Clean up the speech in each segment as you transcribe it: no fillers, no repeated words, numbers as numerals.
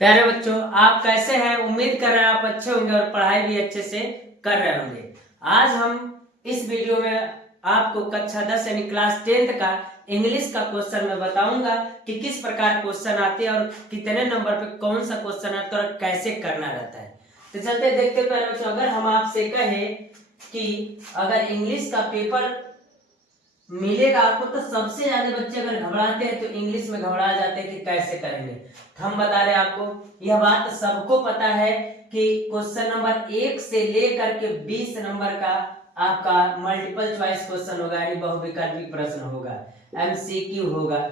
प्यारे बच्चों, आप कैसे हैं? उम्मीद कर रहे हैं आप अच्छे होंगे और पढ़ाई भी अच्छे से कर रहे होंगे। आज हम इस वीडियो में आपको कक्षा 10 यानी क्लास 10 का इंग्लिश का क्वेश्चन मैं बताऊंगा कि किस प्रकार क्वेश्चन आते हैं और कितने नंबर पे कौन सा क्वेश्चन आता है और कैसे करना रहता है। तो चलते देखते प्यारे बच्चों, अगर हम आपसे कहें कि अगर इंग्लिश का पेपर मिलेगा आपको तो सबसे ज्यादा बच्चे अगर घबराते हैं तो इंग्लिश में घबरा जाते हैं कि कैसे करेंगे। तो हम बता रहे हैं आपको, यह बात सबको पता है कि क्वेश्चन नंबर 1 से लेकर के 20 नंबर का आपका मल्टीपल चॉइस क्वेश्चन होगा, यानी बहुविकल्पी प्रश्न होगा, एमसीक्यू होगा।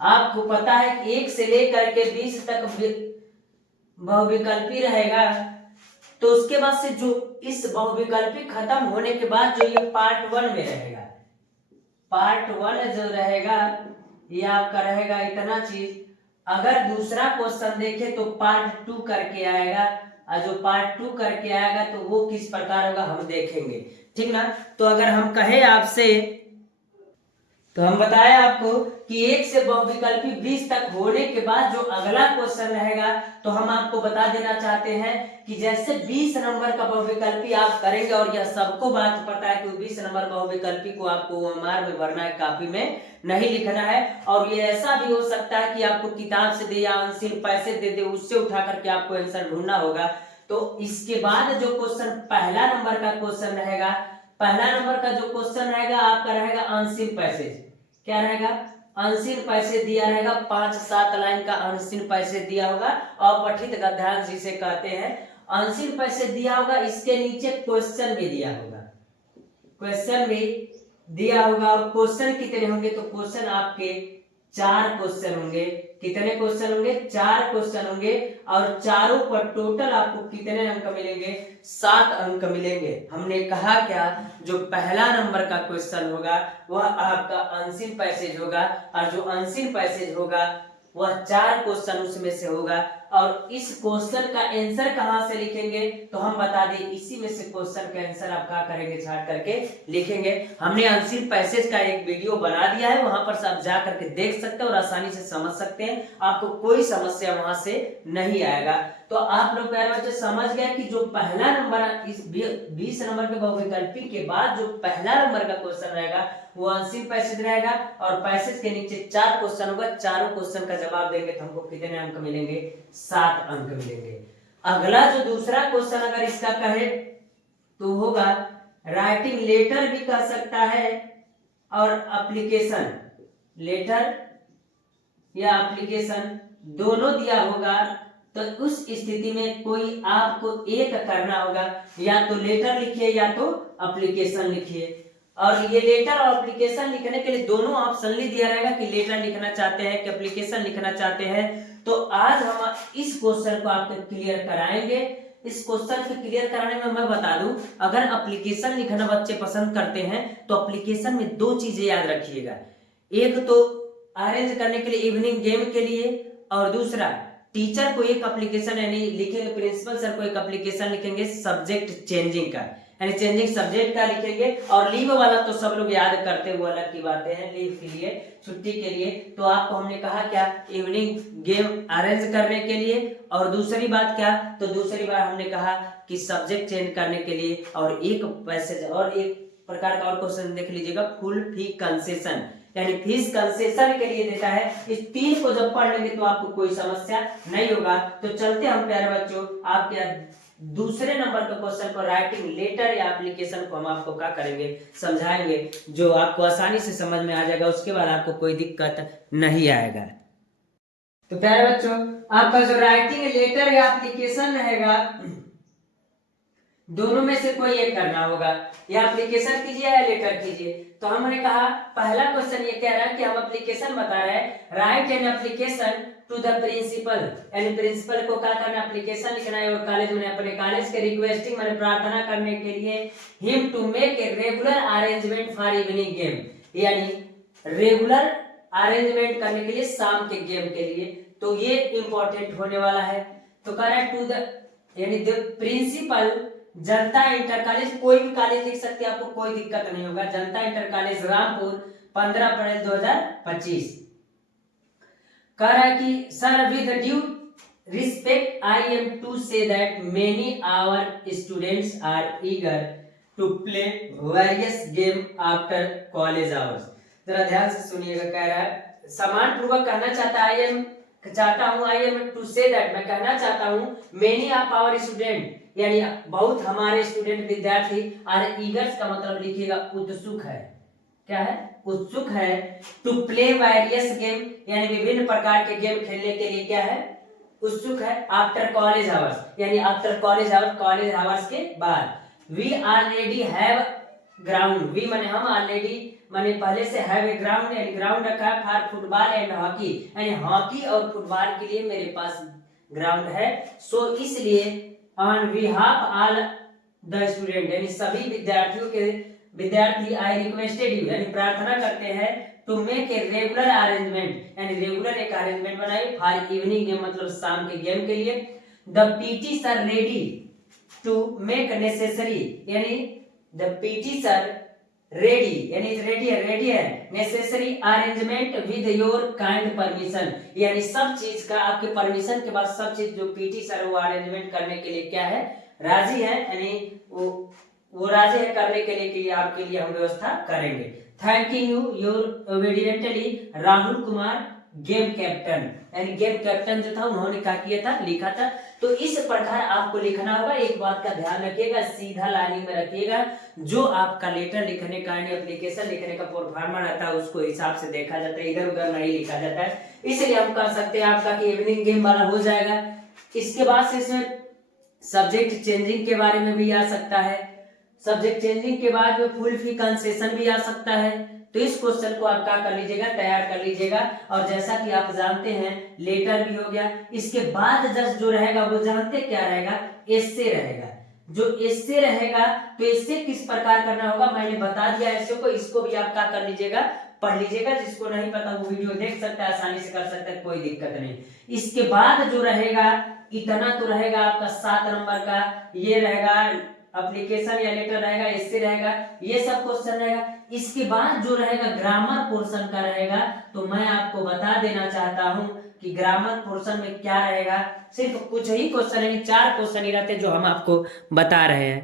आपको पता है कि 1 से लेकर के 20 तक बहुविकल्पी रहेगा। तो उसके बाद से जो इस बहुविकल्पी खत्म होने के बाद जो ये पार्ट 1 में रहेगा, पार्ट 1 जो रहेगा ये आपका रहेगा इतना चीज। अगर दूसरा क्वेश्चन देखे तो पार्ट 2 करके आएगा, और जो पार्ट 2 करके आएगा तो वो किस प्रकार होगा हम देखेंगे, ठीक ना। तो अगर हम कहे आपसे, तो हम बताए आपको कि 1 से बहुविकल्पी 20 तक होने के बाद जो अगला क्वेश्चन रहेगा, तो हम आपको बता देना चाहते हैं कि जैसे 20 नंबर का बहुविकल्पी आप करेंगे, और यह सबको बात पता है कि 20 नंबर बहुविकल्पी को आपको ओएमआर में भरना है, कॉपी में नहीं लिखना है। और ये ऐसा भी हो सकता है कि आपको किताब से दे या अनसीन पैसे दे दे, उससे उठा करके आपको आंसर ढूंढना होगा। तो इसके बाद जो क्वेश्चन पहला नंबर का क्वेश्चन रहेगा, पहला नंबर का जो क्वेश्चन रहेगा आपका रहेगा अनसीन पैसेज। क्या रहेगा? अनसीन पैसे दिया रहेगा, 5-7 लाइन का अनसीन पैसे दिया होगा, अपठित गद्यांश जिसे कहते हैं। अनसीन पैसे दिया होगा, इसके नीचे क्वेश्चन भी दिया होगा, क्वेश्चन भी दिया होगा। और क्वेश्चन कितने होंगे? तो क्वेश्चन आपके 4 क्वेश्चन होंगे। कितने क्वेश्चन होंगे? 4 क्वेश्चन होंगे। और चारों पर टोटल आपको कितने अंक मिलेंगे? 7 अंक मिलेंगे। हमने कहा क्या, जो पहला नंबर का क्वेश्चन होगा वह आपका अनसीन पैसेज होगा, और जो अनसीन पैसेज होगा वह 4 क्वेश्चन उसमें से होगा। और इस क्वेश्चन का आंसर कहां से लिखेंगे? तो हम बता दें, इसी में से क्वेश्चन का आंसर आप क्या करेंगे? छाट करके लिखेंगे। हमने अनसीन पैसेज का एक वीडियो बना दिया है, वहां पर सब जा करके देख सकते हैं और आसानी से समझ सकते हैं, आपको कोई समस्या वहां से नहीं आएगा। तो आप लोग प्यारे बच्चे समझ गए कि जो पहला नंबर इस 20 नंबर के बहुविकल्पी के बाद जो पहला नंबर का क्वेश्चन रहेगा वो अनसीन पैसेज रहेगा, और पैसेज के नीचे 4 क्वेश्चन होगा। चारों क्वेश्चन का जवाब देंगे तो हमको कितने अंक मिलेंगे? 7 अंक मिलेंगे। अगला जो दूसरा क्वेश्चन अगर इसका कहे तो होगा राइटिंग लेटर भी कह सकता है, और एप्लीकेशन लेटर या एप्लीकेशन दोनों दिया होगा। तो उस स्थिति में कोई आपको एक करना होगा, या तो लेटर लिखिए या तो एप्लीकेशन लिखिए। और ये लेटर और एप्लीकेशन लिखने के लिए दोनों ऑप्शन दिया रहेगा कि लेटर लिखना चाहते हैं कि एप्लीकेशन लिखना चाहते हैं। तो आज हम इस क्वेश्चन को आपको क्लियर कराएंगे। इस क्वेश्चन को क्लियर कराने में मैं बता दूं, अगर एप्लीकेशन लिखना बच्चे पसंद करते हैं तो एप्लीकेशन में 2 चीजें याद रखिएगा। एक तो अरेंज करने के लिए इवनिंग गेम के लिए, और दूसरा टीचर को एक एप्लीकेशन यानी लिखेंगे, प्रिंसिपल सर को एक एप्लीकेशन लिखेंगे सब्जेक्ट चेंजिंग का, यानी चेंजिंग सब्जेक्ट का लिखेंगे। और लीव वाला तो सब लोग याद करते हुए अलग की बातें हैं, लीव के लिए, छुट्टी के लिए। तो आपको हमने कहा क्या, इवनिंग गेम अरेंज करने के लिए, और दूसरी बात क्या, तो दूसरी बार हमने कहा कि सब्जेक्ट चेंज करने के लिए। और एक पैसेज और एक प्रकार का और क्वेश्चन देख लीजिएगा, फुल फी कंसेशन यानी फीस कंसेशन के लिए देता है। इस 3 को जब पढ़ लेंगे तो आपको कोई समस्या नहीं होगा। तो चलते हम प्यारे बच्चों आपके दूसरे नंबर के क्वेश्चन को, राइटिंग लेटर या एप्लीकेशन को हम आपको क्या करेंगे? समझाएंगे, जो आपको आसानी से समझ में आ जाएगा। उसके बाद आपको कोई दिक्कत नहीं आएगा। तो प्यारे बच्चों, आपका जो राइटिंग लेटर या एप्लीकेशन रहेगा, दोनों में से कोई एक करना होगा, या एप्लीकेशन कीजिए या लेटर कीजिए। तो हमने कहा पहला क्वेश्चन ये कह रहा है कि हम एप्लीकेशन बता रहे हैं, write an application to the principal, यानी प्रिंसिपल को क्या करना? एप्लीकेशन लिखना है। और कॉलेज में अपने कॉलेज के रिक्वेस्टिंग मैंने प्रार्थना करने के लिए him to make a regular arrangement for evening game, यानी रेगुलर अरेंजमेंट करने के लिए शाम के गेम के लिए। तो ये इंपॉर्टेंट होने वाला है। तो कह रहा है टू द, यानी the principal Janata inter college, कोई भी कॉलेज लिख सकते हैं, आपको कोई दिक्कत नहीं होगा। जनता इंटर कॉलेज रामपुर 15 अप्रैल 2025। कह रहा है कि sir with due respect I am to say that many our students are eager to play various game after college hours। जरा ध्यान से सुनिएगा, कह रहा है समान पूर्वक कहना चाहता हूँ I am to say that, मैं कहना चाहता हूँ मेनी ऑफ आवर स्टूडेंट यानी बहुत हमारे स्टूडेंट विद्यार्थी आर ईगर्स का मतलब लिखिएगा उत्सुक है, क्या है उत्सुक है, टू प्ले वेरियस गेम यानी विभिन्न प्रकार के गेम खेलने के लिए क्या है उत्सुक है, आफ्टर कॉलेज आवर्स यानी आफ्टर कॉलेज आवर्स के बाद। We already have ground, we माने हम ऑलरेडी माने पहले से हैव ए ग्राउंड यानी ग्राउंड रखा है फॉर फुटबॉल एंड हॉकी यानी हॉकी और फुटबॉल के लिए मेरे पास ग्राउंड है। सो इसलिए on behalf all the student यानी सभी विद्यार्थी आई रिक्वेस्टेड यू यानी प्रार्थना करते हैं to make a regular arrangement यानी रेगुलर एक अरेंजमेंट बनाए फॉर इवनिंग गेम मतलब शाम के गेम के लिए। The PT sir ready to make necessary यानी द पीटी सर रेडी यानी रेडी है necessary arrangement with your kind permission यानी सब चीज का आपके परमिशन के बाद सब चीज जो पीटी सर वो अरेंजमेंट करने के लिए क्या है राजी है यानी वो राजी है करने के लिए कि आपके लिए हम व्यवस्था करेंगे। Thanking you your obediently Rahul Kumar game captain यानी गेम कैप्टन जो था उन्होंने क्या किया था लिखा था। तो इस प्रकार आपको लिखना होगा, एक बात का ध्यान रखिएगा सीधा लाइन में रखिएगा, जो आपका लेटर लिखने का एप्लीकेशन लिखने का प्रोफार्मा रहता है उसको हिसाब से देखा जाता है, इधर उधर नहीं लिखा जाता है। इसलिए हम कह सकते हैं आपका कि इवनिंग गेम वाला हो जाएगा। इसके बाद से इसमें सब्जेक्ट चेंजिंग के बारे में भी आ सकता है, सब्जेक्ट चेंजिंग के बाद में फुल फी कंसेशन भी आ सकता है। तो इस क्वेश्चन को आप क्या कर लीजिएगा तैयार कर लीजिएगा। और जैसा कि आप जानते हैं लेटर भी हो गया, इसके बाद जस्ट जो रहेगा वो जानते क्या रहेगा एस्से रहेगा। जो एस्से रहेगा तो एस्से किस प्रकार करना होगा मैंने बता दिया एस्से को, इसको भी आप क्या कर लीजिएगा पढ़ लीजिएगा। जिसको नहीं पता वो वीडियो देख सकता है, आसानी से कर सकता है, कोई दिक्कत नहीं। इसके बाद जो रहेगा इतना तो रहेगा आपका 7 नंबर का, ये रहेगा एप्लीकेशन या लेटर रहेगा, एस्से रहेगा, ये सब क्वेश्चन रहेगा। इसके बाद जो रहेगा ग्रामर पोर्शन का रहेगा, तो मैं आपको बता देना चाहता हूं कि ग्रामर पोर्शन में क्या रहेगा, सिर्फ कुछ ही क्वेश्चन है, 4 क्वेश्चन ही रहते जो हम आपको बता रहे हैं।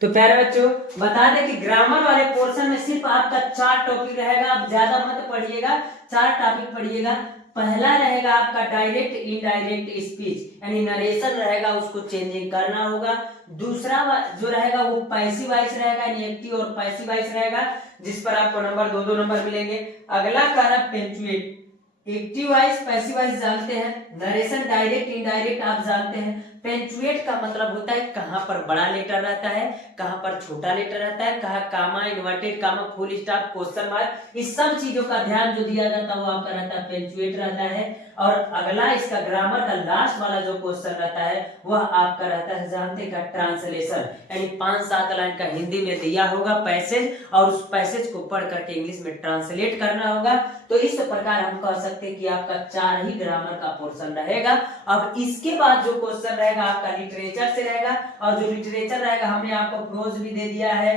तो प्यारे बच्चों बता दें कि ग्रामर वाले पोर्शन में सिर्फ आपका 4 टॉपिक रहेगा, आप ज्यादा मत पढ़िएगा, 4 टॉपिक पढ़िएगा। पहला रहेगा आपका डायरेक्ट इनडायरेक्ट स्पीच यानी नरेशन रहेगा, उसको चेंजिंग करना होगा। दूसरा जो रहेगा वो पैसिव वॉइस रहेगा यानी एक्टिव और पैसिव वॉइस रहेगा, जिस पर आपको नंबर 2-2 नंबर मिलेंगे। अगला कह पेंचुएट, एक्टिव वॉइस पैसिव वॉइस जानते हैं, नरेशन डायरेक्ट इनडायरेक्ट आप जानते हैं। पेंचुएट का मतलब होता है कहां पर बड़ा लेटर रहता है, कहां पर छोटा लेटर रहता है, कहां comma inverted comma full stop question mark, इस सब चीजों का ध्यान जो दिया जाता है वो आपका रहता है पेंचुएट रहता है। और अगला इसका ग्रामर का लास्ट वाला जो क्वेश्चन रहता है वह आपका रहता है जानते का ट्रांसलेशन यानी 5-7 लाइन का हिंदी में दिया होगा पैसेज और उस पैसेज को पढ़ करके इंग्लिश में ट्रांसलेट करना होगा। तो इस प्रकार हम कह सकते हैं कि आपका 4 ही ग्रामर का पोर्शन रहेगा। अब इसके बाद जो क्वेश्चन रहेगा आपका लिटरेचर से रहेगा, और जो लिटरेचर रहेगा हमने आपको प्रोज भी दे दिया है,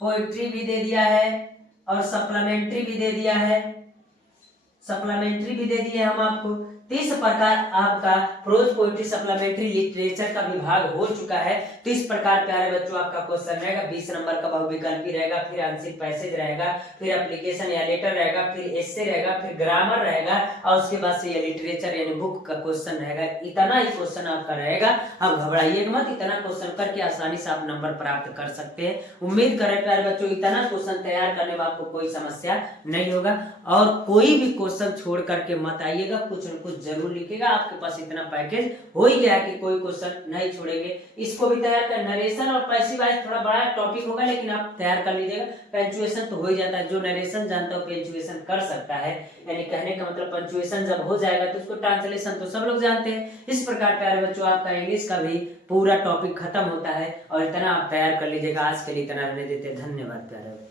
पोएट्री भी दे दिया है और सप्लीमेंट्री भी दे दिया है, सप्लीमेंट्री भी दे दिए हम आपको। तो इस प्रकार आपका प्रोज पोएट्री सप्लीमेंट्री लिटरेचर का विभाग हो चुका है। तो इस प्रकार प्यारे बच्चों आपका क्वेश्चन रहेगा 20 नंबर का बहुविकल्पी रहेगा, फिर आंशिक पैसेज रहेगा, फिर एप्लीकेशन या लेटर रहेगा, फिर एस्से रहेगा, फिर ग्रामर रहेगा और उसके बाद से ये लिटरेचर यानी बुक का क्वेश्चन रहेगा। इतना ही क्वेश्चन आपका रहेगा, आप घबराइएगा मत, इतना क्वेश्चन करके आसानी से आप नंबर प्राप्त कर सकते हैं। उम्मीद करें प्यारे बच्चों इतना क्वेश्चन तैयार करने में आपको कोई समस्या नहीं होगा और कोई भी क्वेश्चन छोड़ करके मत आइएगा, कुछ न कुछ जरूर लिखेगा। आपके पास इतना पैकेज हो ही गया कि कोई क्वेश्चन नहीं छोड़ेंगे। इसको भी तैयार कर, नरेशन और पैसिव वॉइस थोड़ा बड़ा टॉपिक होगा लेकिन आप तैयार कर लीजिएगा। पंक्चुएशन तो हो ही जाता है, जो नरेशन जानता है पंक्चुएशन कर सकता है, यानी कहने का मतलब पंक्चुएशन जब हो जाएगा तो उसको ट्रांसलेशन तो सब लोग जानते हैं। इस प्रकार प्यारे बच्चों आपका इंग्लिश का भी पूरा टॉपिक खत्म होता है और इतना आप तैयार कर लीजिएगा। आज के लिए इतना रहने देते हैं। धन्यवाद प्यारे।